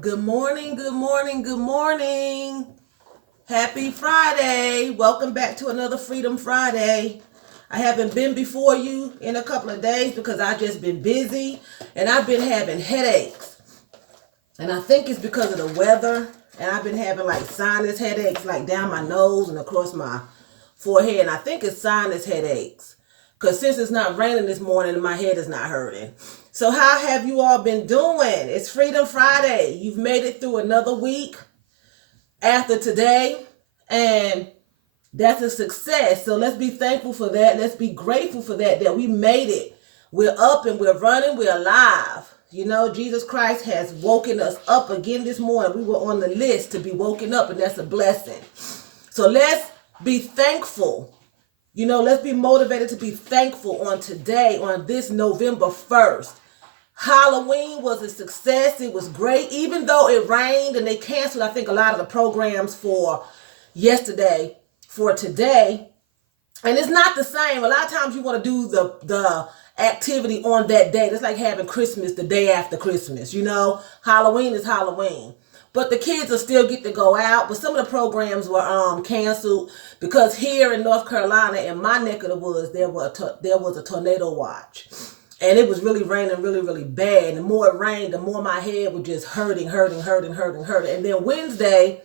Good morning, good morning, good morning. Happy Friday. Welcome back to another Freedom Friday. I haven't been before you in a couple of days because I've just been busy and I've been having headaches. And I think it's because of the weather. And I've been having like sinus headaches like down my nose and across my forehead. And I think it's sinus headaches. Because since it's not raining this morning, my head is not hurting. So how have you all been doing? It's Freedom Friday. You've made it through another week after today. And that's a success. So let's be thankful for that. Let's be grateful for that we made it. We're up and we're running. We're alive. You know, Jesus Christ has woken us up again this morning. We were on the list to be woken up, and that's a blessing. So let's be thankful. You know, let's be motivated to be thankful on today, on this November 1st. Halloween was a success. It was great, even though it rained and they canceled, I think, a lot of the programs for yesterday, for today. And it's not the same. A lot of times you want to do the activity on that day. It's like having Christmas the day after Christmas. You know, Halloween is Halloween. But the kids will still get to go out. But some of the programs were canceled because here in North Carolina, in my neck of the woods, there was a tornado watch. And it was really raining really, really bad. And the more it rained, the more my head was just hurting. And then Wednesday,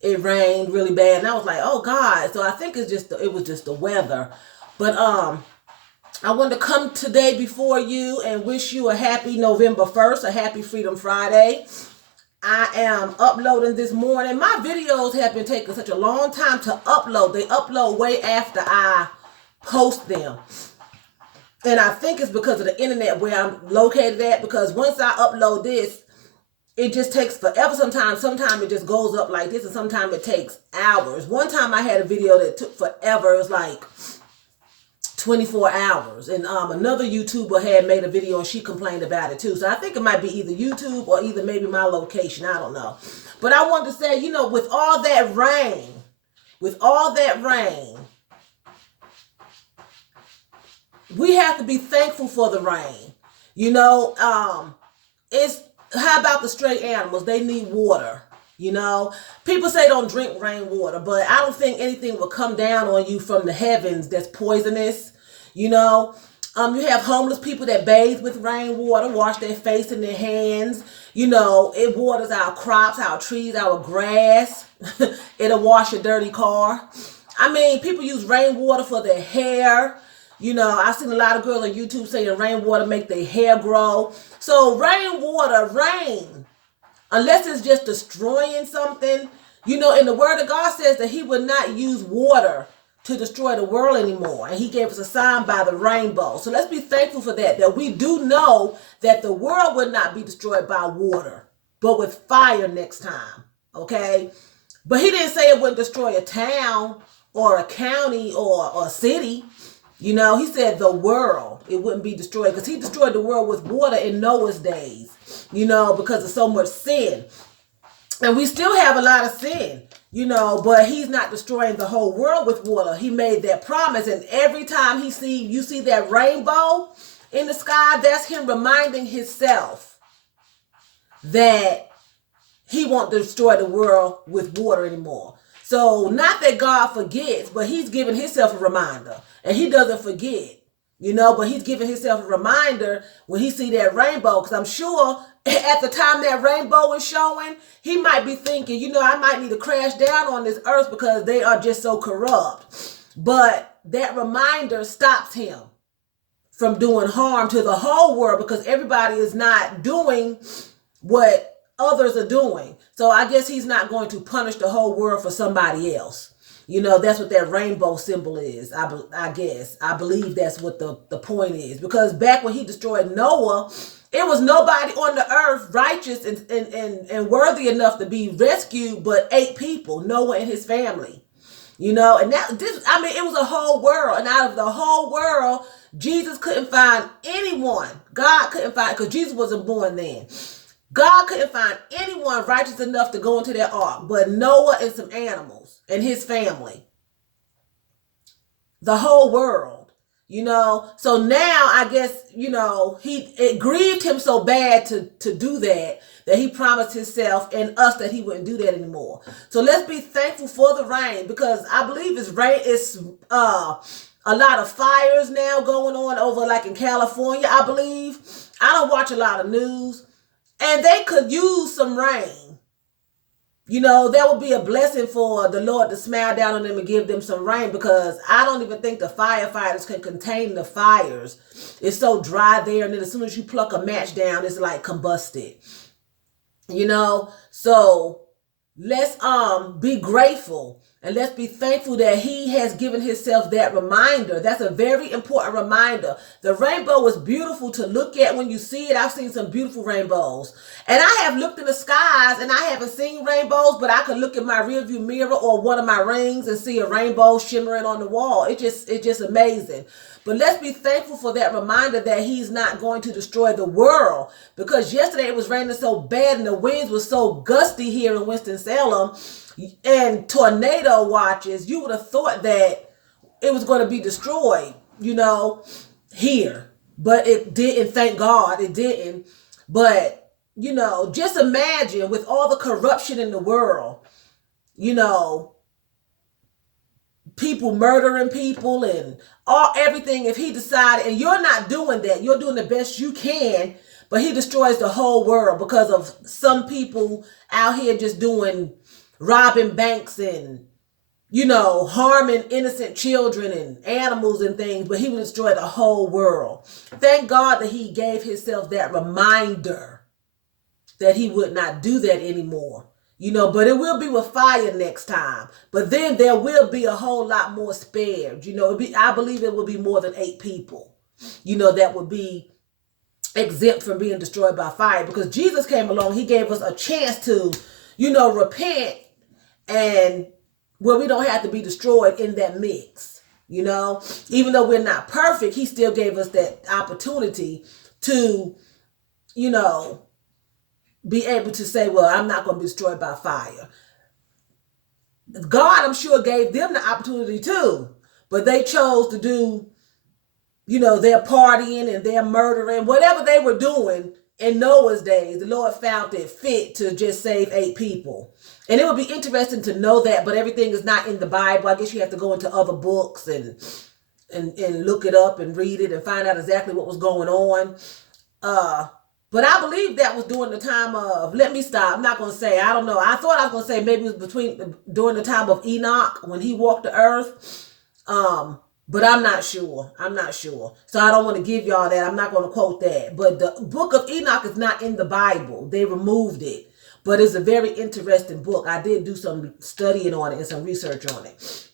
it rained really bad. And I was like, oh God. So I think it was just the weather. But I wanted to come today before you and wish you a happy November 1st, a happy Freedom Friday. I am uploading this morning. My videos have been taking such a long time to upload. They upload way after I post them. And I think it's because of the internet where I'm located at, because once I upload this, it just takes forever sometimes. Sometimes it just goes up like this, and sometimes it takes hours. One time I had a video that took forever. It was like 24 hours. And another YouTuber had made a video and she complained about it too. So I think it might be either YouTube or either maybe my location. I don't know. But I wanted to say, you know, with all that rain, we have to be thankful for the rain. You know, how about the stray animals? They need water. You know, people say don't drink rainwater, but I don't think anything will come down on you from the heavens that's poisonous. You know, you have homeless people that bathe with rainwater, wash their face and their hands. You know, it waters our crops, our trees, our grass. It'll wash your dirty car. I mean, people use rainwater for their hair. You know, I've seen a lot of girls on YouTube saying rainwater make their hair grow. So rain, unless it's just destroying something, you know, and the word of God says that he would not use water to destroy the world anymore. And he gave us a sign by the rainbow. So let's be thankful for that we do know that the world would not be destroyed by water, but with fire next time. Okay. But he didn't say it wouldn't destroy a town or a county or a city. You know, he said the world, it wouldn't be destroyed, because he destroyed the world with water in Noah's days, you know, because of so much sin. And we still have a lot of sin, you know, but he's not destroying the whole world with water. He made that promise. And every time you see that rainbow in the sky, that's him reminding himself that he won't destroy the world with water anymore. So not that God forgets, but he's giving himself a reminder. And he doesn't forget, you know, but he's giving himself a reminder when he see that rainbow. Because I'm sure at the time that rainbow is showing, he might be thinking, you know, I might need to crash down on this earth because they are just so corrupt. But that reminder stops him from doing harm to the whole world, because everybody is not doing what others are doing. So I guess he's not going to punish the whole world for somebody else. You know, that's what that rainbow symbol is. I guess. I believe that's what the point is. Because back when he destroyed Noah, it was nobody on the earth righteous and worthy enough to be rescued but 8 people, Noah and his family. You know, and it was a whole world. And out of the whole world, Jesus couldn't find anyone. God couldn't find, because Jesus wasn't born then. God couldn't find anyone righteous enough to go into that ark but Noah and some animals and his family. The whole world. So now I guess, it grieved him so bad to do that he promised himself and us that he wouldn't do that anymore. So let's be thankful for the rain, because I believe it's a lot of fires now going on over like in California, I believe. I don't watch a lot of news, and they could use some rain. That would be a blessing for the Lord to smile down on them and give them some rain, because I don't even think the firefighters can contain the fires. It's so dry there, and then as soon as you pluck a match down, it's like combusted. So let's be grateful, and let's be thankful that he has given himself that reminder. That's a very important reminder. The rainbow was beautiful to look at when you see it. I've seen some beautiful rainbows. And I have looked in the skies and I haven't seen rainbows, but I could look in my rearview mirror or one of my rings and see a rainbow shimmering on the wall. It's just amazing. But let's be thankful for that reminder that he's not going to destroy the world. Because yesterday it was raining so bad and the winds were so gusty here in Winston-Salem, and tornado watches, you would have thought that it was going to be destroyed, here. But it didn't, thank God it didn't. But, just imagine with all the corruption in the world, people murdering people and everything, if he decided, and you're not doing that, you're doing the best you can, but he destroys the whole world because of some people out here just robbing banks and, harming innocent children and animals and things, but he would destroy the whole world. Thank God that he gave himself that reminder that he would not do that anymore. But it will be with fire next time. But then there will be a whole lot more spared. I believe it will be more than 8 people, that would be exempt from being destroyed by fire, because Jesus came along. He gave us a chance to, repent, and where we don't have to be destroyed in that mix. Even though we're not perfect, he still gave us that opportunity to, be able to say, well, I'm not going to be destroyed by fire. God, I'm sure, gave them the opportunity too, but they chose to do, their partying and their murdering, whatever they were doing in Noah's days. The Lord found it fit to just save 8 people. And it would be interesting to know that, but everything is not in the Bible. I guess you have to go into other books and look it up and read it and find out exactly what was going on. But I believe that was during the time of, let me stop. I'm not going to say, I don't know. I thought I was going to say maybe it was during the time of Enoch when he walked the earth. But I'm not sure. So I don't want to give y'all that. I'm not going to quote that. But the book of Enoch is not in the Bible. They removed it. But it's a very interesting book. I did do some studying on it and some research on it.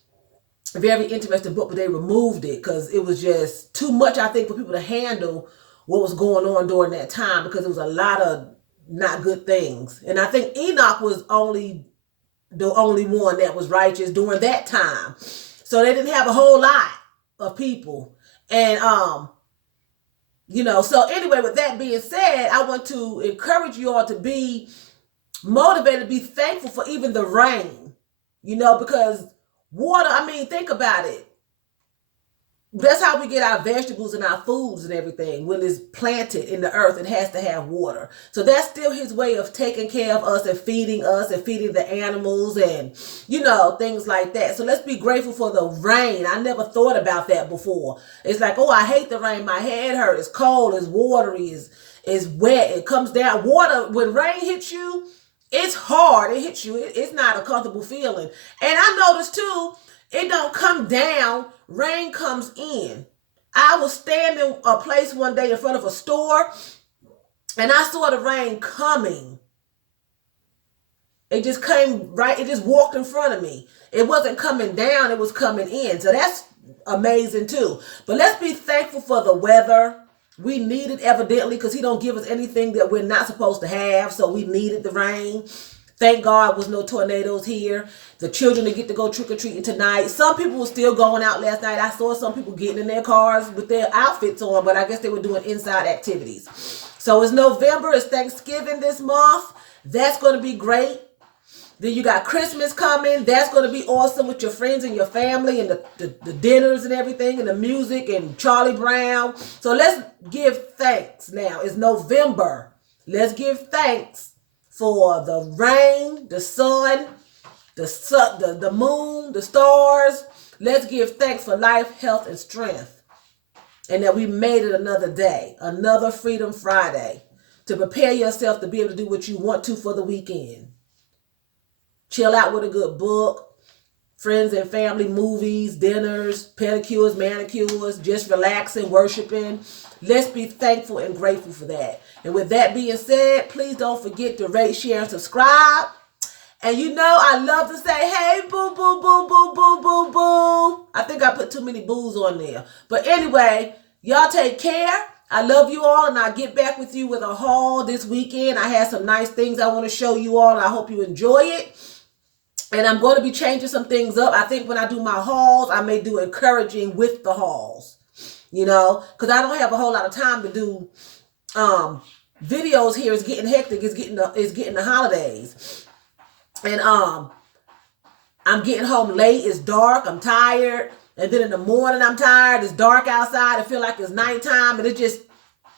A very interesting book, but they removed it because it was just too much, I think, for people to handle what was going on during that time, because it was a lot of not good things. And I think Enoch was the only one that was righteous during that time. So they didn't have a whole lot of people. And, so anyway, with that being said, I want to encourage you all to be motivated, be thankful for even the rain, because water, think about it. That's how we get our vegetables and our foods and everything. When it's planted in the earth, it has to have water. So that's still his way of taking care of us and feeding the animals and, things like that. So let's be grateful for the rain. I never thought about that before. It's like, oh, I hate the rain. My head hurts. It's cold. It's watery. It's wet. It comes down. Water, when rain hits you, it's hard. It hits you. It's not a comfortable feeling. And I noticed too, it don't come down. Rain comes in. I was standing a place one day in front of a store, and I saw the rain coming. It just came right. It just walked in front of me. It wasn't coming down. It was coming in. So that's amazing too. But let's be thankful for the weather. We need it evidently, because he don't give us anything that we're not supposed to have. So we needed the rain. Thank God was no tornadoes here. The children get to go trick-or-treating tonight. Some people were still going out last night. I saw some people getting in their cars with their outfits on, but I guess they were doing inside activities. So it's November. It's Thanksgiving this month. That's going to be great. Then you got Christmas coming. That's going to be awesome with your friends and your family and the dinners and everything and the music and Charlie Brown. So let's give thanks now. It's November. Let's give thanks for the rain, the sun, the moon, the stars. Let's give thanks for life, health, and strength. And that we made it another day, another Freedom Friday, to prepare yourself to be able to do what you want to for the weekend. Chill out with a good book, friends and family, movies, dinners, pedicures, manicures, just relaxing, worshiping. Let's be thankful and grateful for that. And with that being said, please don't forget to rate, share, and subscribe. And you know I love to say, hey, boo, boo, boo, boo, boo, boo, boo. I think I put too many boos on there. But anyway, y'all take care. I love you all, and I'll get back with you with a haul this weekend. I had some nice things I want to show you all, and I hope you enjoy it. And I'm going to be changing some things up. I think when I do my hauls, I may do encouraging with the hauls, you know, because I don't have a whole lot of time to do videos here. It's getting hectic. It's getting the holidays. And I'm getting home late. It's dark. I'm tired. And then in the morning, I'm tired. It's dark outside. I feel like it's nighttime. And it just,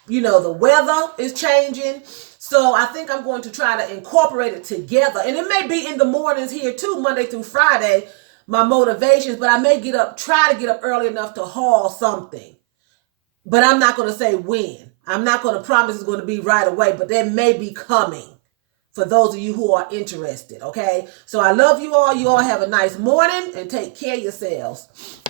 you know, the weather is changing. So I think I'm going to try to incorporate it together. And it may be in the mornings here too, Monday through Friday, my motivations. But I may try to get up early enough to haul something. But I'm not going to say when. I'm not going to promise it's going to be right away. But that may be coming for those of you who are interested, okay? So I love you all. You all have a nice morning and take care of yourselves.